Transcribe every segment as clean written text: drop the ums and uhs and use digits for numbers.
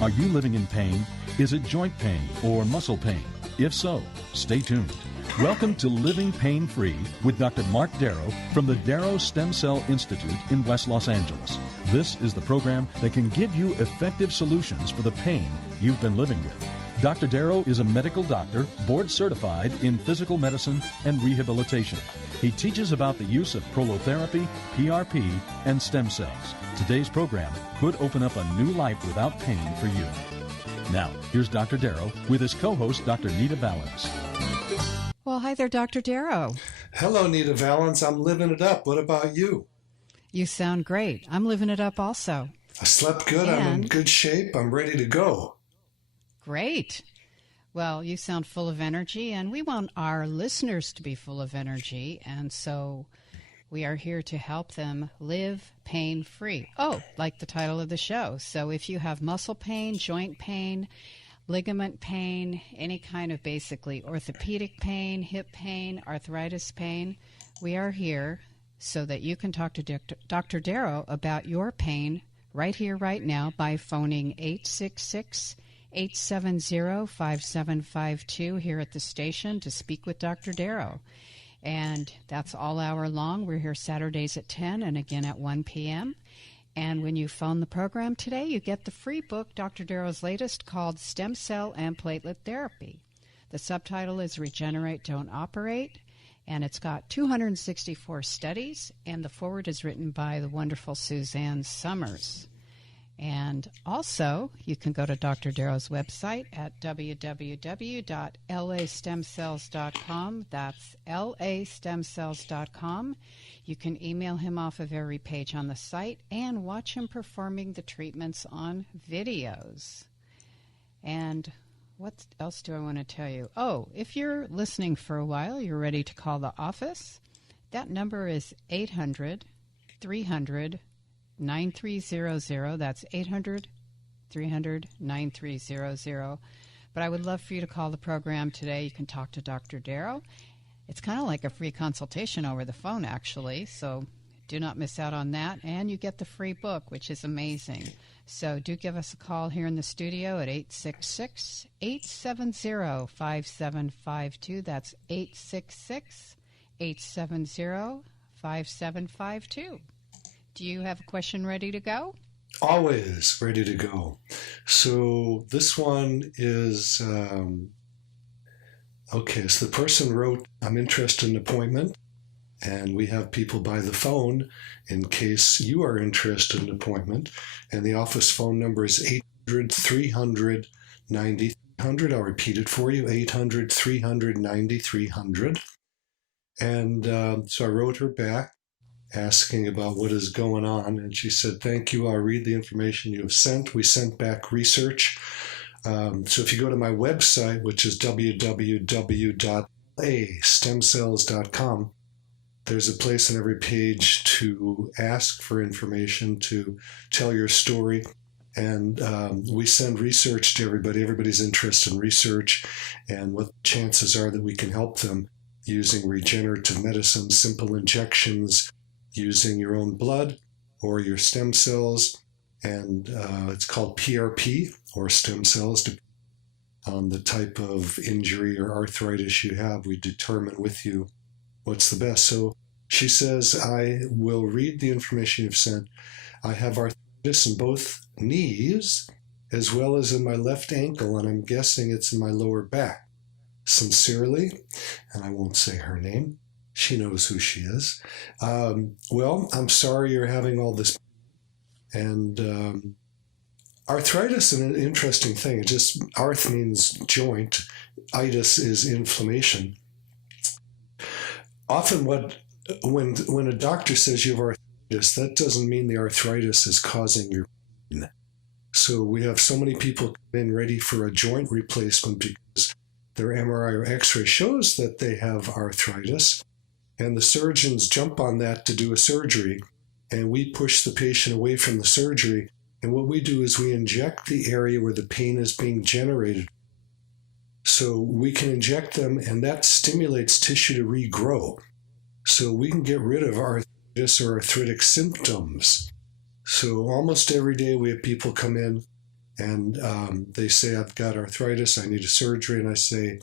Are you living in pain? Is it joint pain or muscle pain? If so, stay tuned. Welcome to Living Pain Free with Dr. Marc Darrow from the Darrow Stem Cell Institute in West Los Angeles. This is the program that can give you effective solutions for the pain you've been living with. Dr. Darrow is a medical doctor, board certified in physical medicine and rehabilitation. He teaches about the use of prolotherapy, PRP, and stem cells. Today's program could open up a new life without pain for you. Now, here's Dr. Darrow with his co-host, Dr. Nita Valens. Well, hi there, Dr. Darrow. Hello, Nita Valens. I'm living it up. What about you? You sound great. I'm living it up also. I slept good. I'm in good shape. I'm ready to go. Great. Well, you sound full of energy, and we want our listeners to be full of energy, and so we are here to help them live pain-free. Oh, like the title of the show. So if you have muscle pain, joint pain, ligament pain, any kind of basically orthopedic pain, hip pain, arthritis pain, we are here so that you can talk to Dr. Darrow about your pain right here, right now by phoning 866-870-5752 here at the station to speak with Dr. Darrow. And that's all hour long. We're here Saturdays at 10 and again at 1 p.m. And when you phone the program today, you get the free book, Dr. Darrow's latest, called Stem Cell and Platelet Therapy. The subtitle is Regenerate, Don't Operate, and it's got 264 studies, and the foreword is written by the wonderful Suzanne Summers. And also, you can go to Dr. Darrow's website at www.lastemcells.com. That's lastemcells.com. You can email him off of every page on the site and watch him performing the treatments on videos. And what else do I want to tell you? Oh, if you're listening for a while, you're ready to call the office. That number is 800-300-9300. That's 800-300-9300. But I would love for you to call the program today. You can talk to Dr. Darrow. It's kind of like a free consultation over the phone, actually, so do not miss out on that. And you get the free book, which is amazing. So do give us a call here in the studio at 866-870-5752. That's 866-870-5752. Do you have a question ready to go? Always ready to go. So this one is, okay, so the person wrote, I'm interested in an appointment, and we have people by the phone in case you are interested in an appointment, and the office phone number is 800-300-9300. I'll repeat it for you, 800-300-9300. And so I wrote her back, asking about what is going on, and she said, thank you, I'll read the information you have sent. We sent back research. So if you go to my website, which is www.lastemcells.com, there's a place on every page to ask for information, to tell your story, and we send research to everybody. Everybody's interested in research and what chances are that we can help them using regenerative medicine, simple injections, using your own blood or your stem cells, and it's called PRP, or stem cells. Depending on the type of injury or arthritis you have, we determine with you what's the best. So she says, I will read the information you've sent. I have arthritis in both knees as well as in my left ankle, and I'm guessing it's in my lower back. Sincerely, and I won't say her name, she knows who she is. Well, I'm sorry you're having all this. And arthritis is an interesting thing. It just, arth means joint. Itis is inflammation. Often when a doctor says you have arthritis, that doesn't mean the arthritis is causing your pain. So we have so many people come in ready for a joint replacement because their MRI or X-ray shows that they have arthritis, and the surgeons jump on that to do a surgery, and we push the patient away from the surgery, and what we do is we inject the area where the pain is being generated. So we can inject them, and that stimulates tissue to regrow. So we can get rid of arthritis or arthritic symptoms. So almost every day we have people come in And they say, I've got arthritis, I need a surgery. And I say,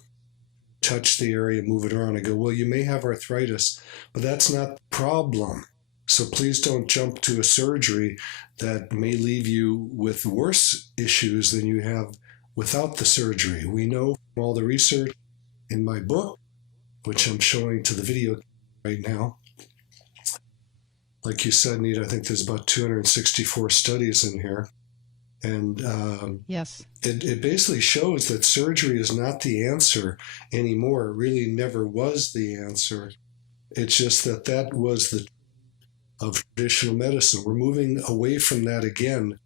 touch the area, move it around. I go, well, you may have arthritis, but that's not the problem. So please don't jump to a surgery that may leave you with worse issues than you have without the surgery. We know from all the research in my book, which I'm showing to the video right now. Like you said, Nita, I think there's about 264 studies in here. And yes, it basically shows that surgery is not the answer anymore. It really never was the answer. It's just that was the of traditional medicine. We're moving away from that again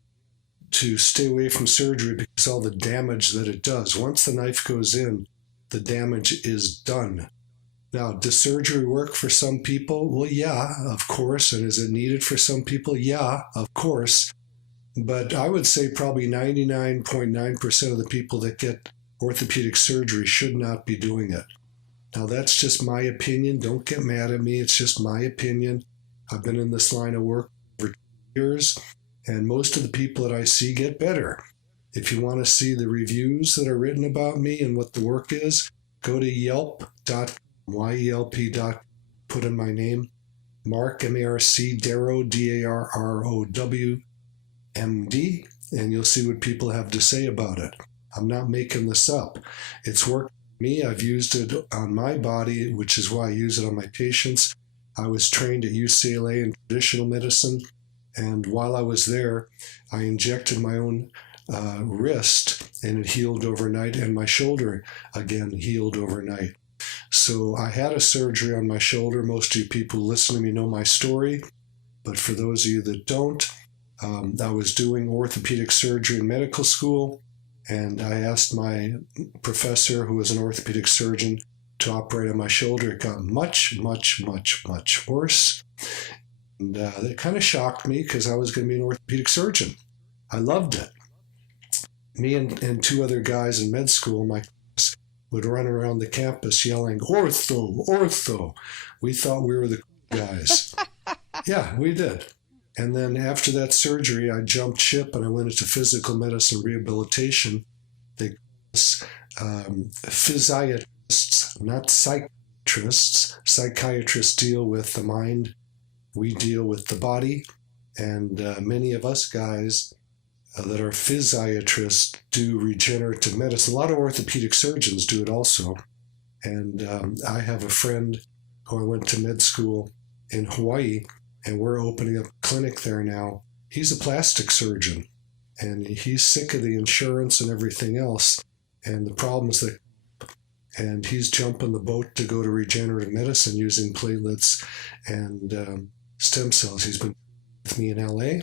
to stay away from surgery because all the damage that it does. Once the knife goes in, the damage is done. Now, does surgery work for some people? Well, yeah, of course. And is it needed for some people? Yeah, of course. But I would say probably 99.9% of the people that get orthopedic surgery should not be doing it. Now, that's just my opinion. Don't get mad at me. It's just my opinion. I've been in this line of work for years, and most of the people that I see get better. If you want to see the reviews that are written about me and what the work is, go to yelp.com, YELP. Put in my name, Marc, M-A-R-C, Darrow, D-A-R-R-O-W, MD, and you'll see what people have to say about it. I'm not making this up. It's worked for me. I've used it on my body, which is why I use it on my patients. I was trained at UCLA in traditional medicine, and while I was there, I injected my own wrist, and it healed overnight, and my shoulder, again, healed overnight. So I had a surgery on my shoulder. Most of you people listening to me know my story, but for those of you that don't, I was doing orthopedic surgery in medical school, and I asked my professor, who was an orthopedic surgeon, to operate on my shoulder. It got much, much, much, much worse. And that kind of shocked me because I was going to be an orthopedic surgeon. I loved it. Me and two other guys in med school, my class, would run around the campus yelling, "Ortho, ortho." We thought we were the cool guys. Yeah, we did. And then after that surgery, I jumped ship and I went into physical medicine rehabilitation. They call us physiatrists, not psychiatrists. Psychiatrists deal with the mind. We deal with the body. And many of us guys that are physiatrists do regenerative medicine. A lot of orthopedic surgeons do it also. And I have a friend who I went to med school in Hawaii, and we're opening up a clinic there now. He's a plastic surgeon, and he's sick of the insurance and everything else, and the problems that, and he's jumping the boat to go to regenerative medicine using platelets and stem cells. He's been with me in LA,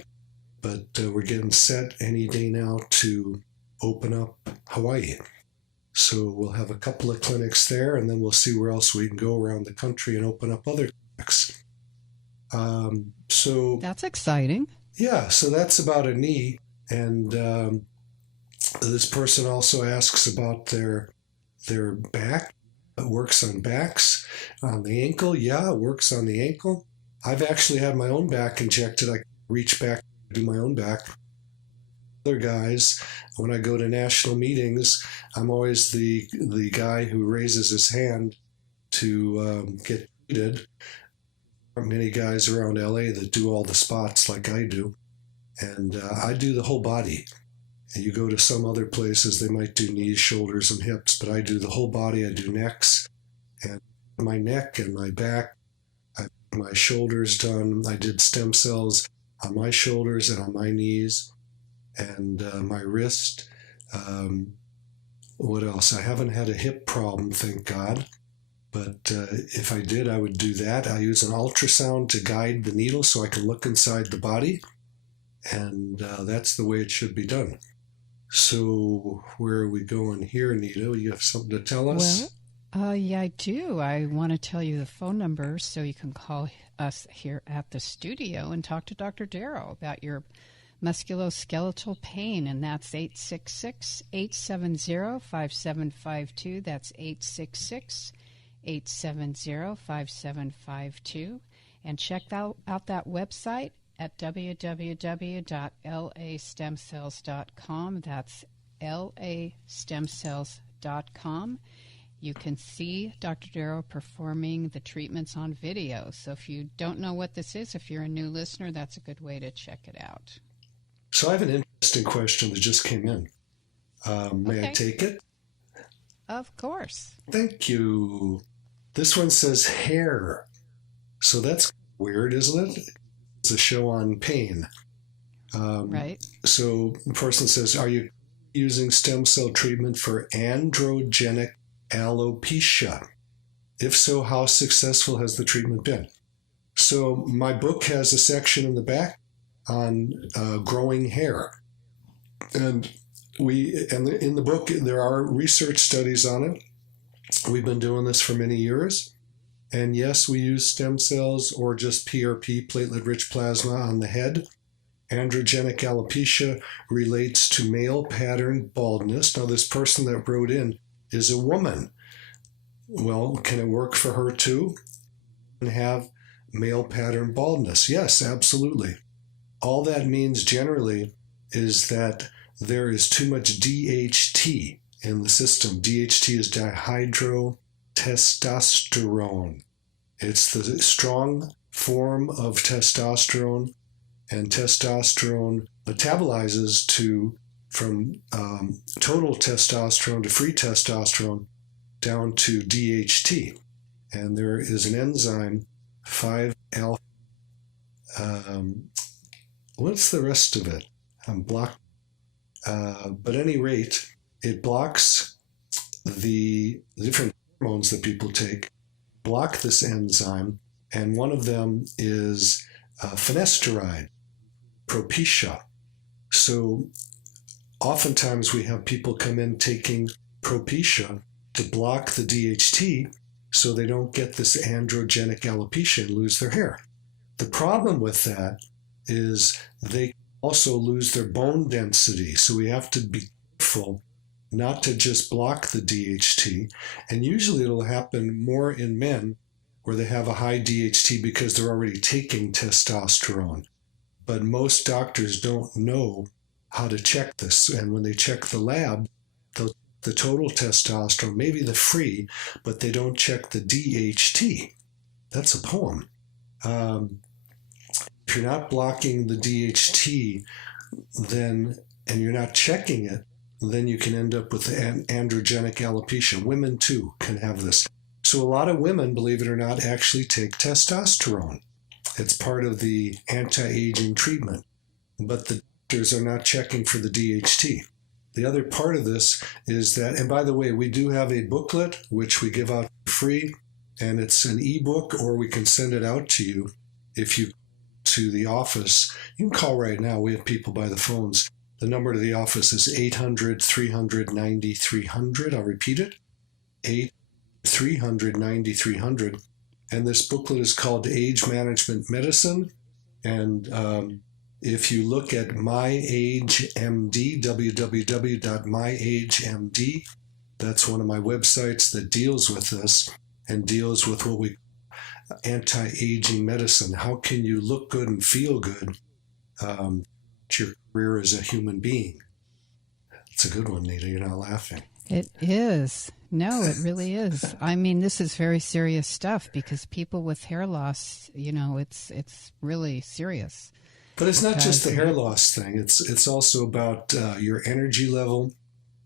but we're getting set any day now to open up Hawaii. So we'll have a couple of clinics there, and then we'll see where else we can go around the country and open up other clinics. So that's exciting. Yeah, so that's about a knee. And this person also asks about their back. It works on backs. On the ankle, yeah, it works on the ankle. I've actually had my own back injected. I reach back to do my own back. Other guys, when I go to national meetings, I'm always the guy who raises his hand to get treated. Many guys around LA that do all the spots like I do, and I do the whole body. And you go to some other places, they might do knees, shoulders, and hips, but I do the whole body. I do necks, and my neck and my back. I have my shoulders done. I did stem cells on my shoulders and on my knees, and my wrist. What else? I haven't had a hip problem, thank God. But if I did, I would do that. I use an ultrasound to guide the needle so I can look inside the body. And that's the way it should be done. So where are we going here, Nita? You have something to tell us? Well, yeah, I do. I want to tell you the phone number so you can call us here at the studio and talk to Dr. Darrow about your musculoskeletal pain, and that's 866-870-5752. That's 870-5752. And check out that website, at www.lastemcells.com. That's lastemcells.com. You can see Dr. Darrow performing the treatments on video. So if you don't know what this is, if you're a new listener, that's a good way to check it out. So I have an interesting question that just came in. May I take it? Of course. Thank you. This one says hair. So that's weird, isn't it? It's a show on pain. Right. So the person says, are you using stem cell treatment for androgenic alopecia? If so, how successful has the treatment been? So my book has a section in the back on growing hair. And in the book, there are research studies on it. We've been doing this for many years. And yes, we use stem cells or just PRP, platelet-rich plasma, on the head. Androgenic alopecia relates to male pattern baldness. Now, this person that wrote in is a woman. Well, can it work for her too? And have male pattern baldness? Yes, absolutely. All that means generally is that there is too much DHT in the system. DHT is dihydrotestosterone. It's the strong form of testosterone, and testosterone metabolizes from total testosterone to free testosterone down to DHT. And there is an enzyme, 5-alpha. What's the rest of it? I'm blocked. But at any rate, it blocks the different hormones that people take, block this enzyme, and one of them is finasteride, Propecia. So oftentimes we have people come in taking Propecia to block the DHT so they don't get this androgenic alopecia and lose their hair. The problem with that is they also lose their bone density. So we have to be careful not to just block the DHT. And usually it'll happen more in men where they have a high DHT because they're already taking testosterone. But most doctors don't know how to check this. And when they check the lab, the total testosterone, maybe the free, but they don't check the DHT. That's a poem. If you're not blocking the DHT, and you're not checking it, then you can end up with androgenic alopecia. Women, too, can have this. So a lot of women, believe it or not, actually take testosterone. It's part of the anti-aging treatment. But the doctors are not checking for the DHT. The other part of this is that, and by the way, we do have a booklet, which we give out for free, and it's an ebook, or we can send it out to you if you to the office. You can call right now. We have people by the phones. The number to the office is 800-300-9300. I'll repeat it, 800-300-9300. And this booklet is called Age Management Medicine. And if you look at MyAgeMD, www.myagemd, that's one of my websites that deals with this and deals with what we anti-aging medicine. How can you look good and feel good your career as a human being? It's a good one, Nita. You're not laughing. It is. No, it really is. I mean, this is very serious stuff because people with hair loss, it's really serious. But it's not just the hair loss thing. It's also about your energy level,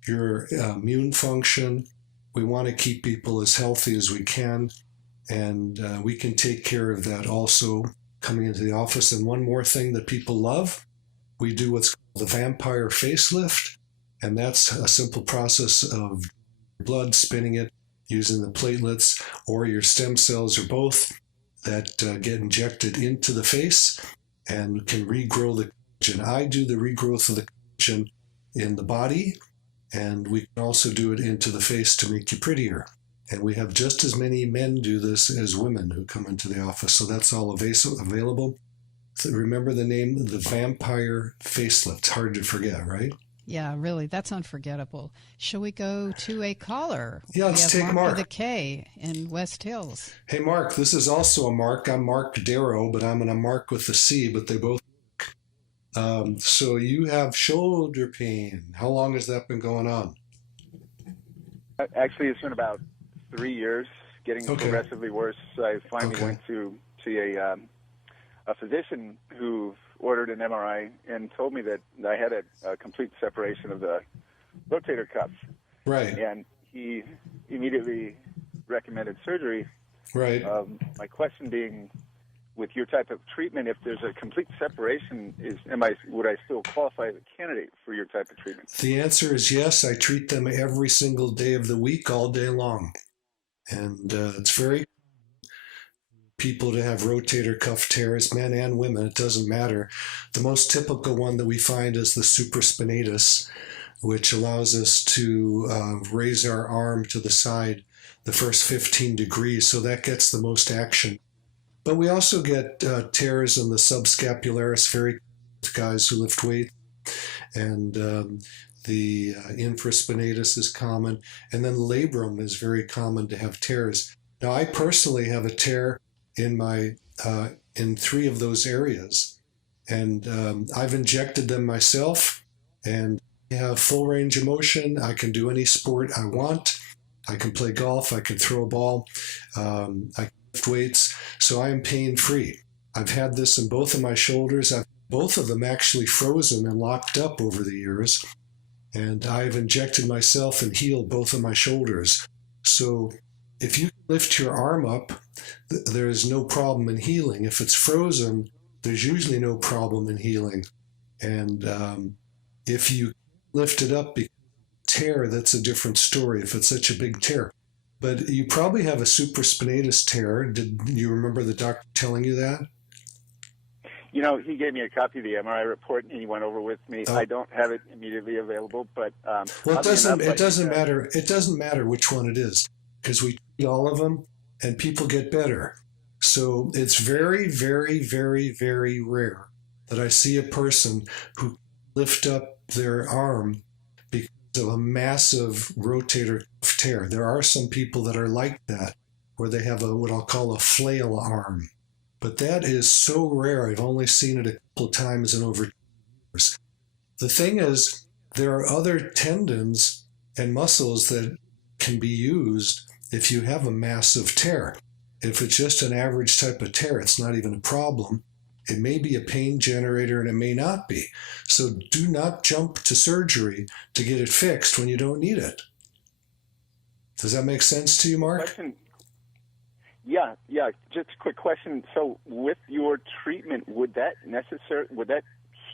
your immune function. We want to keep people as healthy as we can, and we can take care of that also coming into the office. And one more thing that people love, we do what's called the vampire facelift, and that's a simple process of blood, spinning it using the platelets or your stem cells or both that get injected into the face and can regrow the collagen. I do the regrowth of the collagen in the body, and we can also do it into the face to make you prettier. And we have just as many men do this as women who come into the office. So that's all available. So remember the name, the vampire facelift. It's hard to forget, right? Yeah, really, that's unforgettable. Shall we go to a caller? Yeah, let's take Mark. With a K in West Hills. Hey, Mark, this is also a Mark. I'm Marc Darrow, but I'm going to Mark with a C, but they both. So you have shoulder pain. How long has that been going on? Actually, it's been about 3 years, getting progressively worse. I finally went to see a physician who ordered an MRI and told me that I had a complete separation of the rotator cuff. Right. And he immediately recommended surgery. Right. My question being, with your type of treatment, if there's a complete separation, would I still qualify as a candidate for your type of treatment? The answer is yes. I treat them every single day of the week, all day long. And it's very people to have rotator cuff tears, men and women, it doesn't matter. The most typical one that we find is the supraspinatus, which allows us to raise our arm to the side the first 15 degrees, so that gets the most action. But we also get tears in the subscapularis, very guys who lift weight, and the infraspinatus is common, and then labrum is very common to have tears. Now, I personally have a tear in 3 of those areas, and I've injected them myself, and I have full range of motion. I can do any sport I want. I can play golf. I can throw a ball. I can lift weights. So I am pain-free. I've had this in both of my shoulders. Both of them actually frozen and locked up over the years, and I've injected myself and healed both of my shoulders. So if you lift your arm up, there is no problem in healing. If it's frozen, there's usually no problem in healing. And if you lift it up because of a tear, that's a different story if it's such a big tear. But you probably have a supraspinatus tear. Did you remember the doctor telling you that? You know, he gave me a copy of the MRI report, and he went over with me. I don't have it immediately available, but well, it doesn't matter. It doesn't matter which one it is, because we treat all of them, and people get better. So it's very, very, very, very rare that I see a person who lift up their arm because of a massive rotator cuff tear. There are some people that are like that, where they have what I'll call a flail arm. But that is so rare. I've only seen it a couple of times in over 2 years. The thing is, there are other tendons and muscles that can be used if you have a massive tear. If it's just an average type of tear, it's not even a problem. It may be a pain generator and it may not be. So do not jump to surgery to get it fixed when you don't need it. Does that make sense to you, Mark? Yeah. Just a quick question. So with your treatment, would that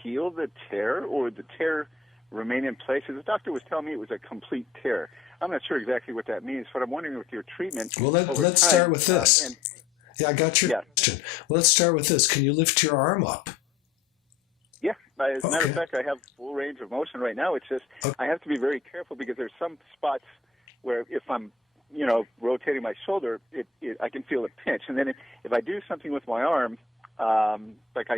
heal the tear, or would the tear remain in place? The doctor was telling me it was a complete tear. I'm not sure exactly what that means, but I'm wondering with your treatment. Well, let's start with this. I got your question. Well, let's start with this. Can you lift your arm up? Yeah. As a matter of fact, I have full range of motion right now. It's just I have to be very careful because there's some spots where if I'm rotating my shoulder, I can feel a pinch. And then if I do something with my arm, like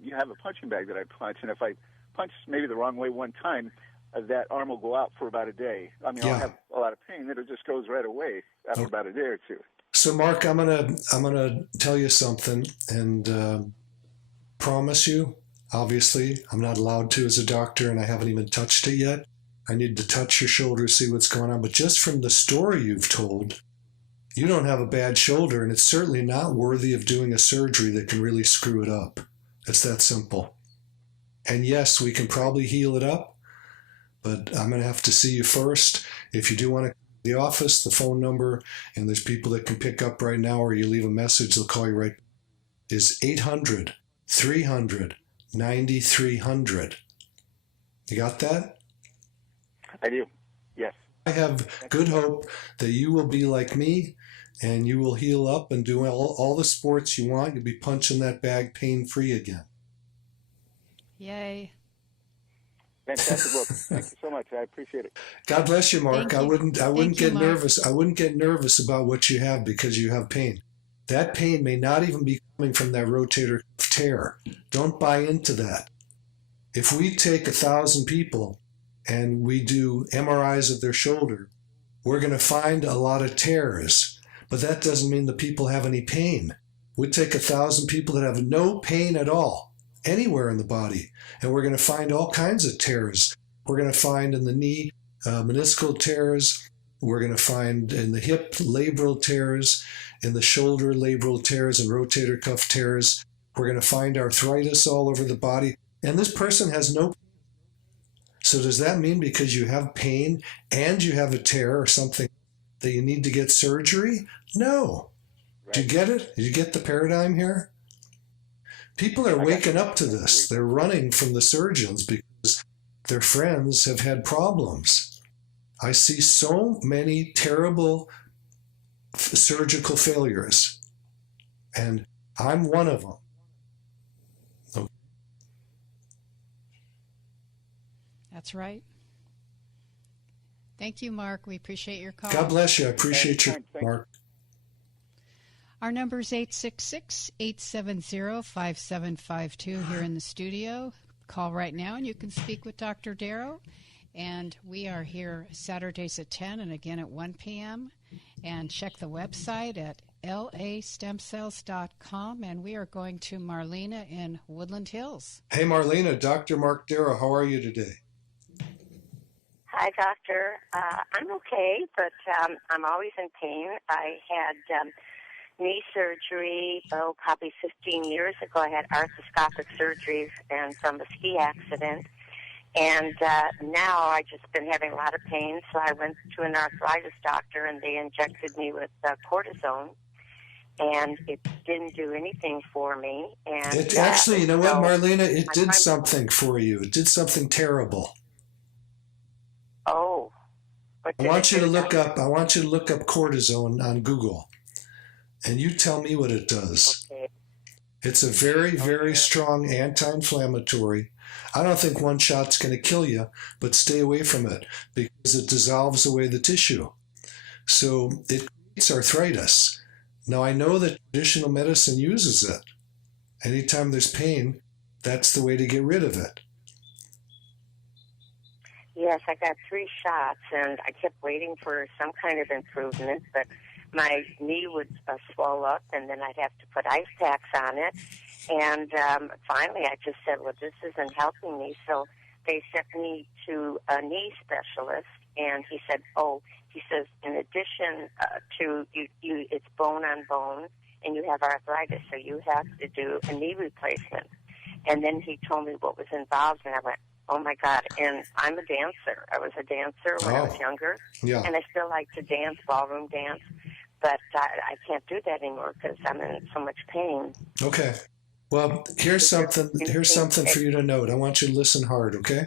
you have a punching bag that I punch, and if I punch maybe the wrong way one time, that arm will go out for about a day. I mean, I'll have a lot of pain, then it just goes right away after about a day or two. So, Mark, I'm gonna tell you something, and promise you. Obviously, I'm not allowed to as a doctor, and I haven't even touched it yet. I need to touch your shoulder, see what's going on. But just from the story you've told, you don't have a bad shoulder, and it's certainly not worthy of doing a surgery that can really screw it up. It's that simple. And yes, we can probably heal it up, but I'm going to have to see you first. If you do want to come to the office, the phone number, and there's people that can pick up right now, or you leave a message, they'll call you right, is 800-300-9300. You got that? I do, yes. I have good hope that you will be like me, and you will heal up and do all the sports you want. You'll be punching that bag pain-free again. Yay. Fantastic work. Thank you so much. I appreciate it. God bless you, Mark. I wouldn't get Mark. nervous. I wouldn't get nervous about what you have because you have pain. That pain may not even be coming from that rotator cuff tear. Don't buy into that. If we take 1,000 people and we do MRIs of their shoulder, we're going to find a lot of tears, but that doesn't mean the people have any pain. We take 1,000 people that have no pain at all, anywhere in the body, and we're going to find all kinds of tears. We're going to find in the knee meniscal tears. We're going to find in the hip labral tears, in the shoulder labral tears and rotator cuff tears. We're going to find arthritis all over the body. And this person has no pain. So does that mean because you have pain and you have a tear or something that you need to get surgery? No. Right. Do you get it? Do you get the paradigm here? People are waking up to this. They're running from the surgeons because their friends have had problems. I see so many terrible surgical failures, and I'm one of them. Okay. That's right. Thank you, Mark. We appreciate your call. God bless you. I appreciate you, Mark. Our number is 866-870-5752 here in the studio. Call right now and you can speak with Dr. Darrow. And we are here Saturdays at 10 and again at 1 p.m. And check the website at lastemcells.com. And we are going to Marlena in Woodland Hills. Hey, Marlena, Dr. Marc Darrow, how are you today? Hi, doctor. I'm okay, but I'm always in pain. I had knee surgery, probably 15 years ago. I had arthroscopic surgery and from a ski accident. And now I've just been having a lot of pain, so I went to an arthritis doctor, and they injected me with cortisone, and it didn't do anything for me. And it actually, you know what, Marlena? It did something for you. It did something terrible. Oh. I want you to look up cortisone on Google, and you tell me what it does. Okay. It's a very, very strong anti-inflammatory. I don't think one shot's going to kill you, but stay away from it because it dissolves away the tissue. So it creates arthritis. Now, I know that traditional medicine uses it. Anytime there's pain, that's the way to get rid of it. Yes, I got 3 shots, and I kept waiting for some kind of improvement, but my knee would swell up, and then I'd have to put ice packs on it. And finally, I just said, well, this isn't helping me. So they sent me to a knee specialist, and he said, in addition to you, it's bone on bone, and you have arthritis, so you have to do a knee replacement. And then he told me what was involved, and I went, oh, my God. And I'm a dancer. I was a dancer when I was younger, and I still like to dance, ballroom dance. But I can't do that anymore because I'm in so much pain. Okay. Well, here's something for you to note. I want you to listen hard, okay?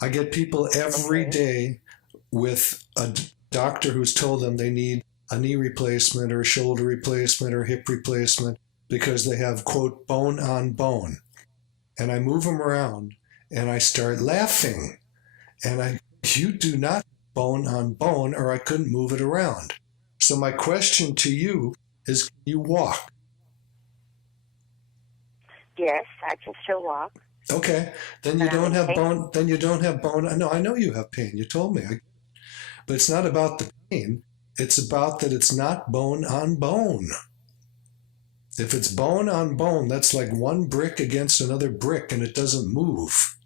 I get people every day with a doctor who's told them they need a knee replacement or a shoulder replacement or hip replacement because they have, quote, bone on bone. And I move them around and I start laughing. And you do not bone on bone or I couldn't move it around. So my question to you is, can you walk? Yes, I can still walk. Okay, then you don't have bone. Then you don't have bone. No, I know you have pain. You told me, but it's not about the pain. It's about that it's not bone on bone. If it's bone on bone, that's like one brick against another brick, and it doesn't move.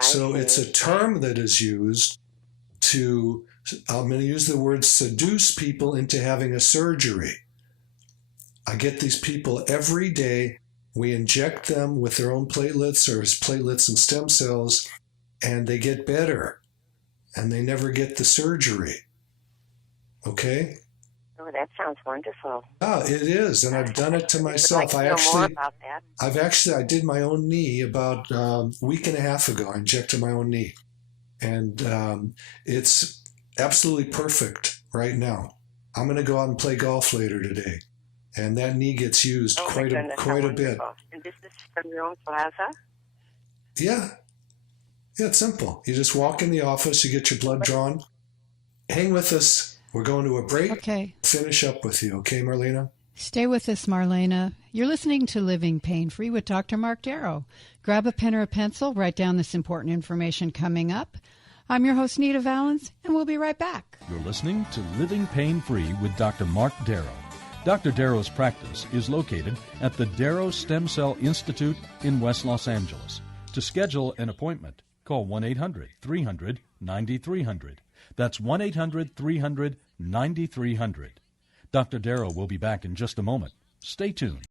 So it's a term that is used to. I'm going to use the word seduce people into having a surgery. I get these people every day. We inject them with their own platelets or platelets and stem cells, and they get better, and they never get the surgery. Okay? Oh, that sounds wonderful. Ah, it is, and I've done it to myself. I did my own knee about a week and a half ago. I injected my own knee, and it's absolutely perfect right now. I'm going to go out and play golf later today, and that knee gets used quite a bit. And this is from your own plaza? Yeah, it's simple. You just walk in the office, you get your blood drawn. Hang with us. We're going to a break. Okay. Finish up with you, okay, Marlena? Stay with us, Marlena. You're listening to Living Pain-Free with Dr. Marc Darrow. Grab a pen or a pencil, write down this important information coming up. I'm your host, Nita Valens, and we'll be right back. You're listening to Living Pain-Free with Dr. Marc Darrow. Dr. Darrow's practice is located at the Darrow Stem Cell Institute in West Los Angeles. To schedule an appointment, call 1-800-300-9300. That's 1-800-300-9300. Dr. Darrow will be back in just a moment. Stay tuned.